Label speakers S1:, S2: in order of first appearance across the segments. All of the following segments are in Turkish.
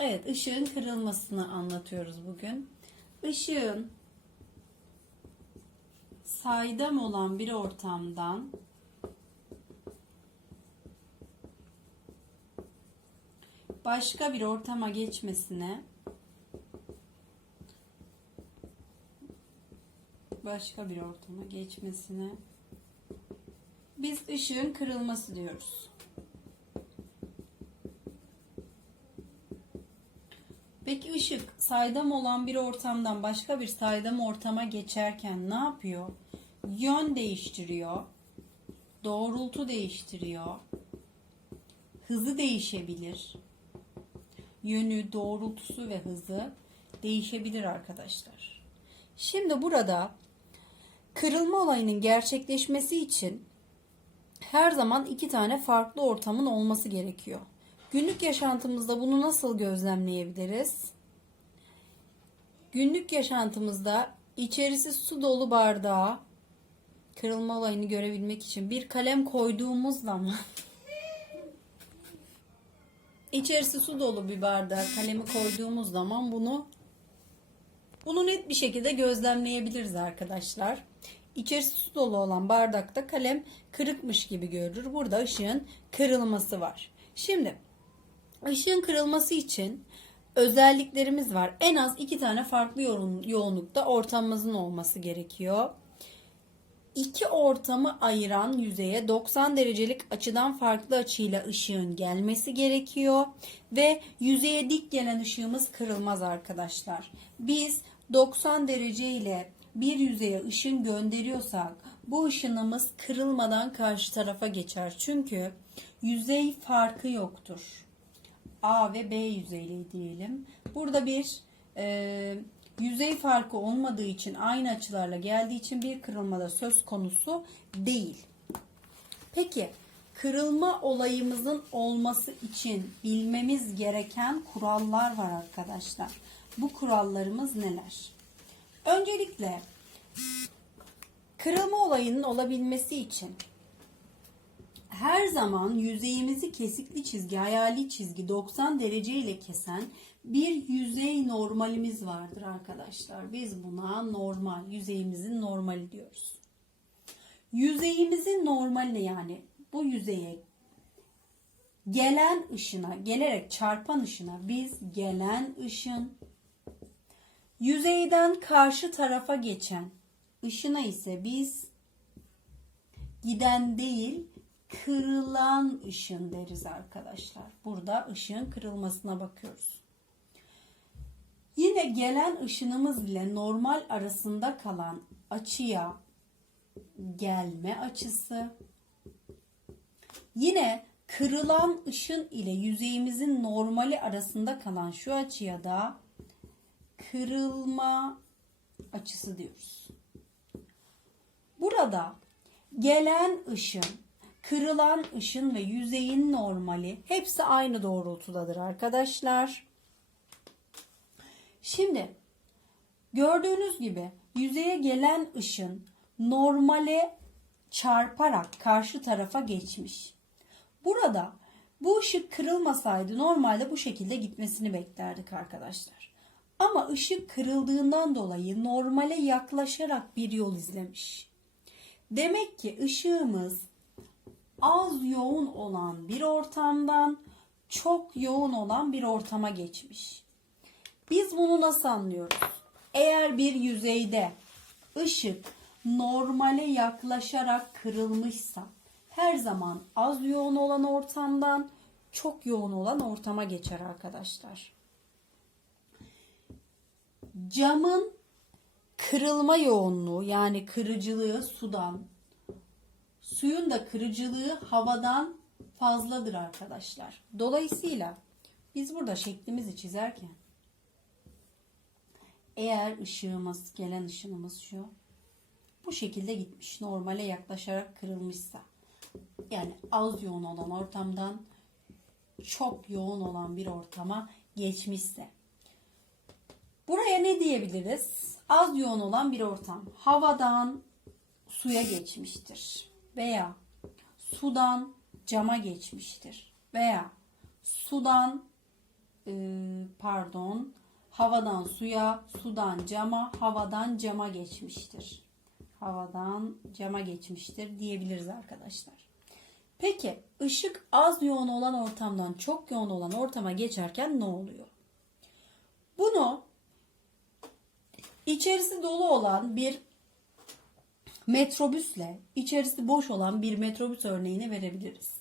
S1: Evet, ışığın kırılmasını anlatıyoruz bugün. Işığın saydam olan bir ortamdan başka bir ortama geçmesine başka bir ortama geçmesine biz ışığın kırılması diyoruz. Peki ışık saydam olan bir ortamdan başka bir saydam ortama geçerken ne yapıyor? Yön değiştiriyor. Doğrultu değiştiriyor. Hızı değişebilir. Yönü, doğrultusu ve hızı değişebilir arkadaşlar. Şimdi burada kırılma olayının gerçekleşmesi için her zaman iki tane farklı ortamın olması gerekiyor. Günlük yaşantımızda bunu nasıl gözlemleyebiliriz? Günlük yaşantımızda içerisi su dolu bardağa kırılma olayını görebilmek için bir kalem koyduğumuz zaman içerisi su dolu bir bardağa kalemi koyduğumuz zaman bunu bunu net bir şekilde gözlemleyebiliriz arkadaşlar. İçerisi su dolu olan bardakta kalem kırıkmış gibi görülür. Burada ışığın kırılması var. Şimdi ışığın kırılması için özelliklerimiz var. En az iki tane farklı yoğun, yoğunlukta ortamımızın olması gerekiyor. İki ortamı ayıran yüzeye 90 derecelik açıdan farklı açıyla ışığın gelmesi gerekiyor ve yüzeye dik gelen ışığımız kırılmaz arkadaşlar. Biz 90 derece ile bir yüzeye ışın gönderiyorsak bu ışınımız kırılmadan karşı tarafa geçer. Çünkü yüzey farkı yoktur. A ve B yüzeyli diyelim. Burada bir e, yüzey farkı olmadığı için aynı açılarla geldiği için bir kırılmada söz konusu değil. Peki kırılma olayımızın olması için bilmemiz gereken kurallar var arkadaşlar. Bu kurallarımız neler? Öncelikle kırılma olayının olabilmesi için her zaman yüzeyimizi kesikli çizgi, hayali çizgi 90 derece ile kesen bir yüzey normalimiz vardır arkadaşlar. Biz buna normal, yüzeyimizin normali diyoruz. Yüzeyimizin normaline yani bu yüzeye gelen ışına, gelerek çarpan ışına biz gelen ışın, yüzeyden karşı tarafa geçen ışına ise biz giden değil kırılan ışın deriz arkadaşlar. Burada ışığın kırılmasına bakıyoruz. Yine gelen ışınımız ile normal arasında kalan açıya gelme açısı. Yine kırılan ışın ile yüzeyimizin normali arasında kalan şu açıya da kırılma açısı diyoruz. Burada gelen ışın, kırılan ışın ve yüzeyin normali hepsi aynı doğrultudadır arkadaşlar. Şimdi gördüğünüz gibi yüzeye gelen ışın normale çarparak karşı tarafa geçmiş. Burada bu ışık kırılmasaydı normalde bu şekilde gitmesini beklerdik arkadaşlar. Ama ışık kırıldığından dolayı normale yaklaşarak bir yol izlemiş. Demek ki ışığımız az yoğun olan bir ortamdan çok yoğun olan bir ortama geçmiş. Biz bunu nasıl anlıyoruz? Eğer bir yüzeyde ışık normale yaklaşarak kırılmışsa her zaman az yoğun olan ortamdan çok yoğun olan ortama geçer arkadaşlar. Camın kırılma yoğunluğu yani kırıcılığı sudan, suyun da kırıcılığı havadan fazladır arkadaşlar. Dolayısıyla biz burada şeklimizi çizerken eğer ışığımız, gelen ışınımız şu bu şekilde gitmiş. Normale yaklaşarak kırılmışsa. Yani az yoğun olan ortamdan çok yoğun olan bir ortama geçmişse. Buraya ne diyebiliriz? Az yoğun olan bir ortam. Havadan suya geçmiştir. Veya sudan cama geçmiştir. Veya sudan e, pardon havadan suya, sudan cama, havadan cama geçmiştir. Havadan cama geçmiştir diyebiliriz arkadaşlar. Peki ışık az yoğun olan ortamdan çok yoğun olan ortama geçerken ne oluyor? Bunu içerisi dolu olan bir metrobüsle içerisi boş olan bir metrobüs örneğini verebiliriz.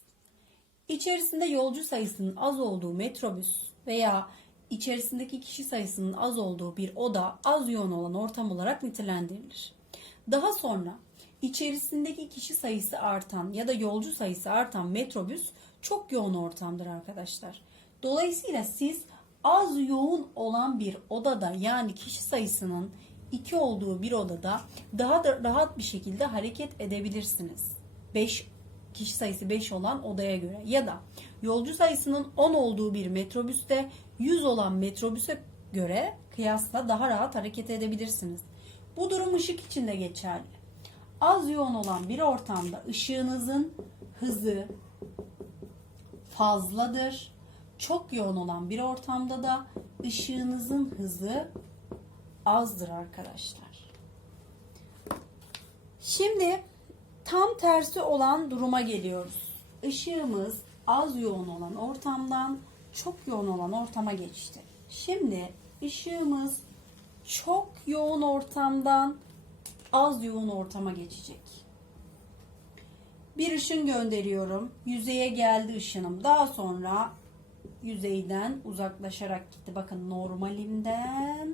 S1: İçerisinde yolcu sayısının az olduğu metrobüs veya içerisindeki kişi sayısının az olduğu bir oda az yoğun olan ortam olarak nitelendirilir. Daha sonra içerisindeki kişi sayısı artan ya da yolcu sayısı artan metrobüs çok yoğun ortamdır arkadaşlar. Dolayısıyla siz az yoğun olan bir odada yani kişi sayısının 2 olduğu bir odada daha da rahat bir şekilde hareket edebilirsiniz. 5 kişi sayısı 5 olan odaya göre ya da yolcu sayısının 10 olduğu bir metrobüste 100 olan metrobüse göre kıyasla daha rahat hareket edebilirsiniz. Bu durum ışık için de geçerli. Az yoğun olan bir ortamda ışığınızın hızı fazladır. Çok yoğun olan bir ortamda da ışığınızın hızı azdır arkadaşlar. Şimdi tam tersi olan duruma geliyoruz. Işığımız az yoğun olan ortamdan çok yoğun olan ortama geçti. Şimdi ışığımız çok yoğun ortamdan az yoğun ortama geçecek. Bir ışın gönderiyorum. Yüzeye geldi ışınım. Daha sonra yüzeyden uzaklaşarak gitti. Bakın normalimden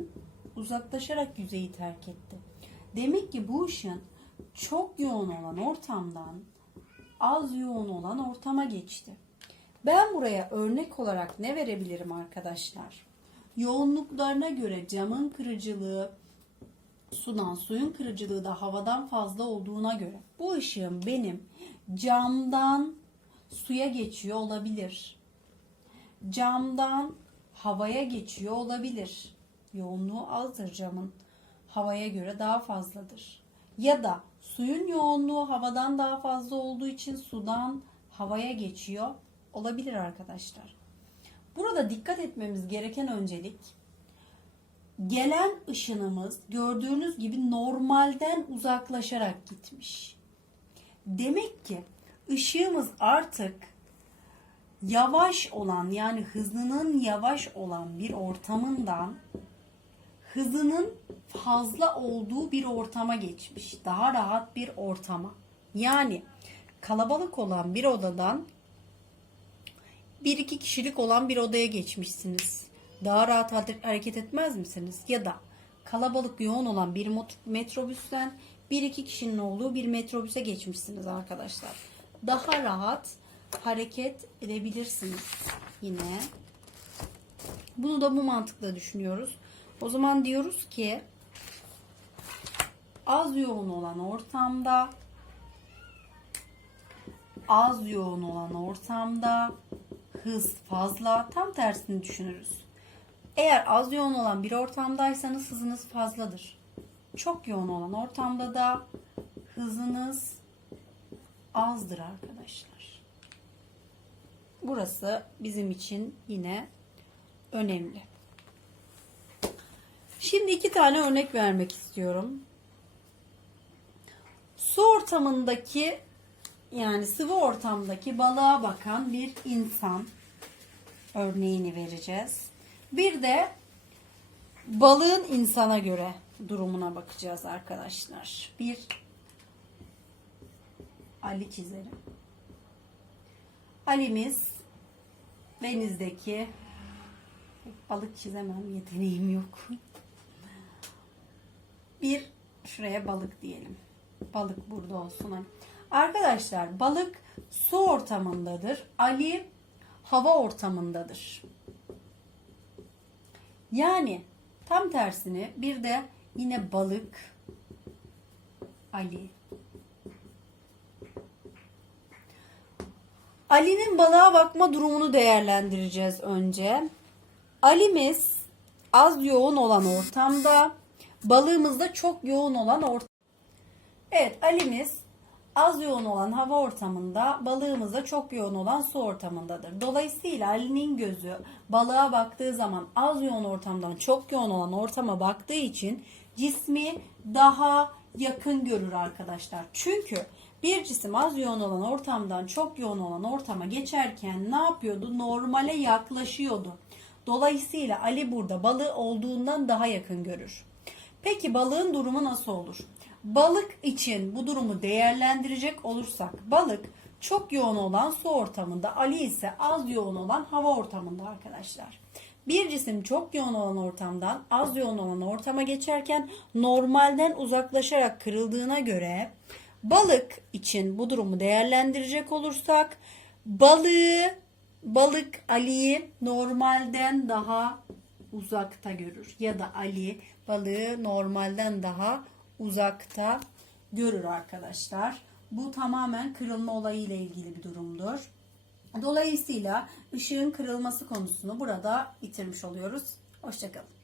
S1: uzaklaşarak yüzeyi terk etti. Demek ki bu ışın çok yoğun olan ortamdan az yoğun olan ortama geçti. Ben buraya örnek olarak ne verebilirim arkadaşlar? Yoğunluklarına göre camın kırıcılığı, sudan suyun kırıcılığı da havadan fazla olduğuna göre bu ışığım benim camdan suya geçiyor olabilir. Camdan havaya geçiyor olabilir. Yoğunluğu azdır camın. Havaya göre daha fazladır. Ya da suyun yoğunluğu havadan daha fazla olduğu için sudan havaya geçiyor olabilir arkadaşlar. Burada dikkat etmemiz gereken öncelik gelen ışınımız gördüğünüz gibi normalden uzaklaşarak gitmiş. Demek ki ışığımız artık yavaş olan yani hızının yavaş olan bir ortamından hızının fazla olduğu bir ortama geçmiş. Daha rahat bir ortama. Yani kalabalık olan bir odadan bir iki kişilik olan bir odaya geçmişsiniz. Daha rahat hareket etmez misiniz? Ya da kalabalık yoğun olan bir metrobüsten bir iki kişinin olduğu bir metrobüse geçmişsiniz arkadaşlar. Daha rahat hareket edebilirsiniz yine. Bunu da bu mantıkla düşünüyoruz. O zaman diyoruz ki az yoğun olan ortamda az yoğun olan ortamda hız fazla tam tersini düşünürüz. Eğer az yoğun olan bir ortamdaysanız hızınız fazladır. Çok yoğun olan ortamda da hızınız azdır arkadaşlar. Burası bizim için yine önemli. Şimdi iki tane örnek vermek istiyorum. Su ortamındaki yani sıvı ortamdaki balığa bakan bir insan örneğini vereceğiz. Bir de balığın insana göre durumuna bakacağız arkadaşlar. Bir Ali çizelim. Ali'miz denizdeki balık çizemem yeteneğim yok. Bir şuraya balık diyelim. Balık burada olsun. Hani. Arkadaşlar balık su ortamındadır. Ali hava ortamındadır. Yani tam tersini bir de yine balık Ali. Ali'nin balığa bakma durumunu değerlendireceğiz önce. Ali'miz az yoğun olan ortamda, balığımız da çok yoğun olan ortam. Evet, Ali'miz az yoğun olan hava ortamında balığımız da çok yoğun olan su ortamındadır. Dolayısıyla Ali'nin gözü balığa baktığı zaman az yoğun ortamdan çok yoğun olan ortama baktığı için cismi daha yakın görür arkadaşlar. Çünkü bir cisim az yoğun olan ortamdan çok yoğun olan ortama geçerken ne yapıyordu? Normale yaklaşıyordu. Dolayısıyla Ali burada balığı olduğundan daha yakın görür. Peki balığın durumu nasıl olur? Balık için bu durumu değerlendirecek olursak balık çok yoğun olan su ortamında, Ali ise az yoğun olan hava ortamında arkadaşlar. Bir cisim çok yoğun olan ortamdan az yoğun olan ortama geçerken normalden uzaklaşarak kırıldığına göre balık için bu durumu değerlendirecek olursak balığı balık Ali'yi normalden daha uzakta görür ya da Ali balığı normalden daha uzakta görür arkadaşlar. Bu tamamen kırılma olayı ile ilgili bir durumdur. Dolayısıyla ışığın kırılması konusunu burada bitirmiş oluyoruz. Hoşçakalın.